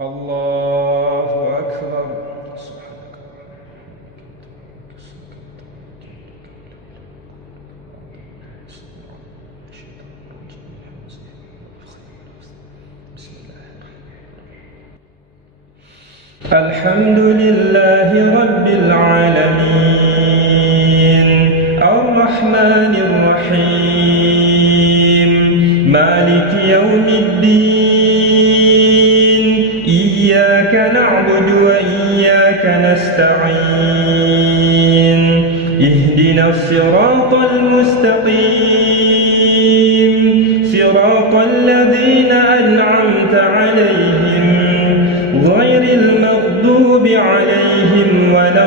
الله أكبر. سبحانك. الحمد لله رب العالمين الرحمن الرحيم مالك يوم الدين إياك نعبد وإياك نستعين اهدنا الصراط المستقيم صراط الذين أنعمت عليهم غير المغضوب عليهم ولا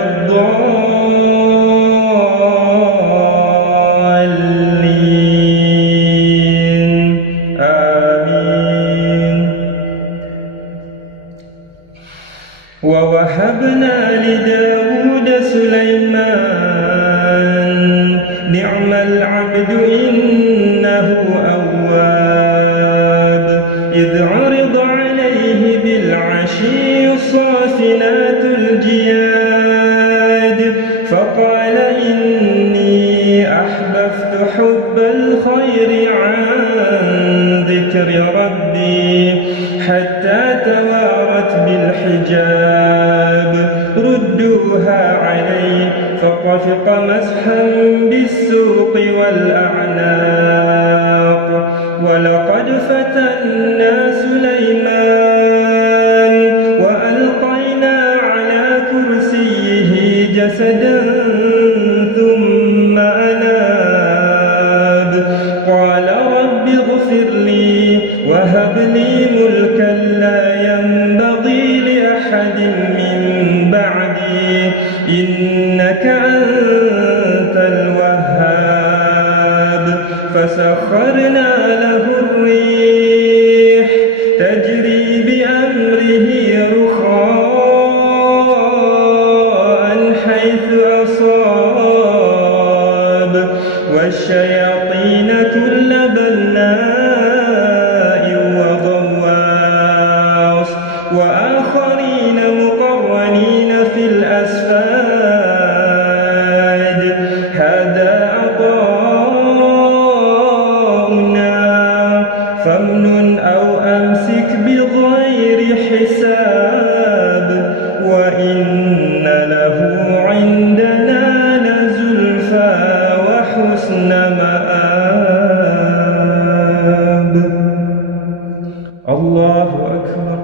الضالين آمين. ووهبنا لداود سليمان نعم العبد إنه أواب إذ عرض عليه بالعشي الصافنات الجياد فقال إني أحببت حب الخير عن ذكر ربي حتى توارت بالحجاب ردوها علي فطفق مسحا بالسوق والأعناق ولقد فتنا سليمان وألقينا على كرسيه جسدا ثم أناب قال رب اغفر لي وهب لي ملكا لا ينبغي لأحد من بعدي إنك أنت الوهاب فسخرنا له الريح تجري بأمره رخاء حيث أصاب والشياطين كل بناء وغواص وآخرين مقرنين في الأسفاد هذا عطاؤنا فامنن أو أمسك بغير حساب وإن له عندنا لزلفى وحسن مآب. الله أكبر.